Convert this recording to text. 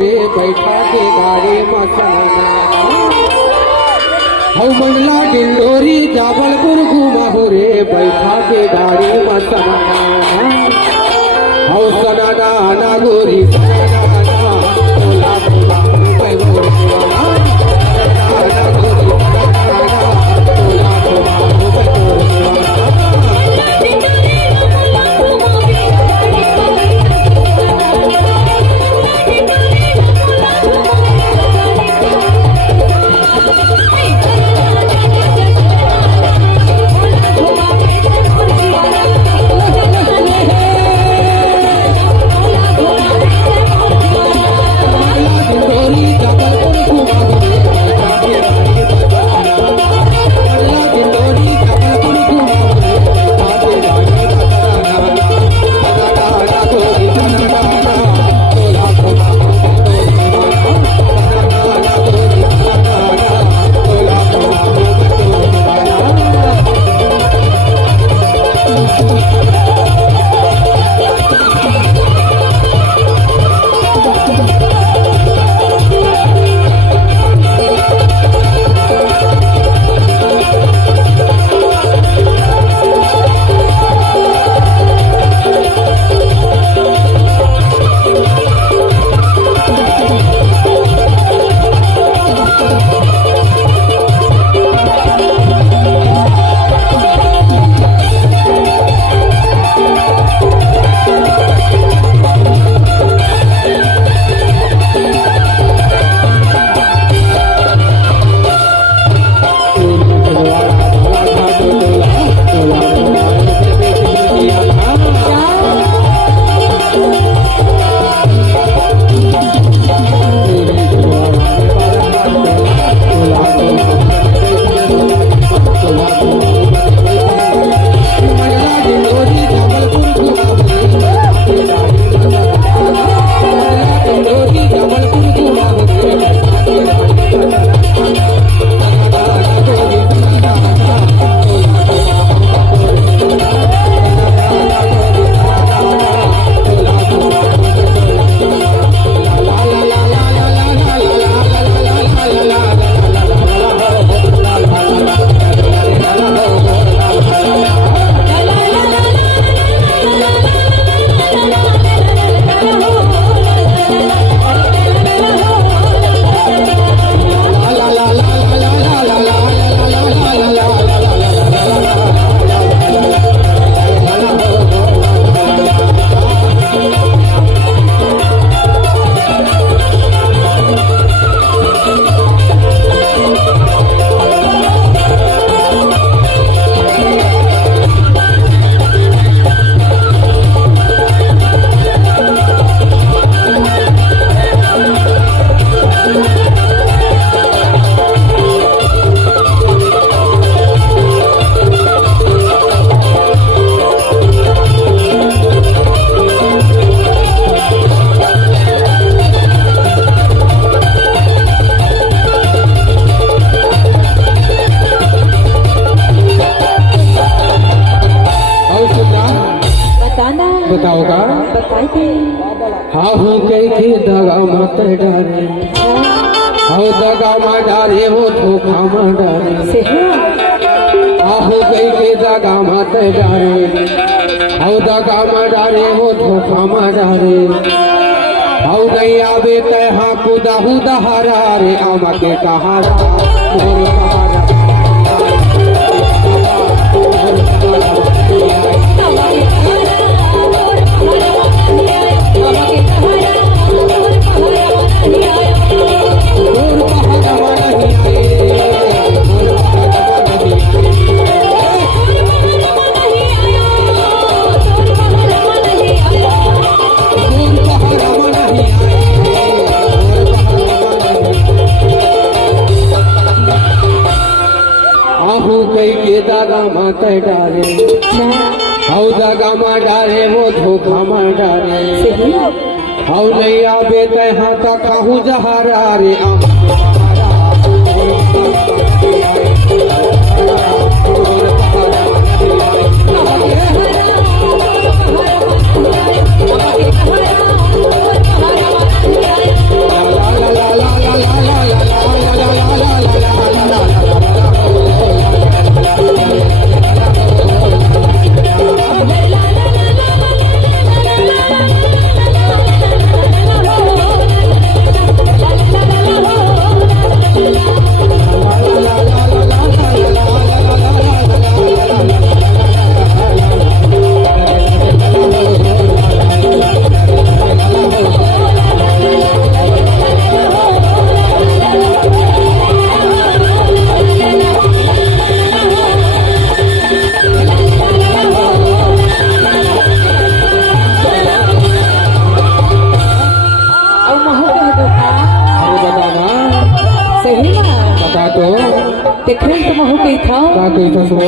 रे बैठा के गाड़ी मसाना हौ मंडला डिंडोरी जबलपुर घुमाहू रे बैठा के गाड़ी मसाना हौ सनाना नागोरी बताओ का हाँ हूँ कई के दगा मत डारे हाँ दगा मत डारे वो धोखा मत डारे हाँ हूँ कई के दगा मत डारे हाँ दगा मत डारे वो धोखा मत डारे हाँ नहीं आवे तय हाँ कुदाहू दहारा रे आमा के कहारा कई के दागा मत डारे हाउ दागा मा डारे वो धोखा मा डारे हाउ नहीं आवे तय हाँ का कहूँ जहारा रे Oh, હું કઈ થાવ કા કઈ થશો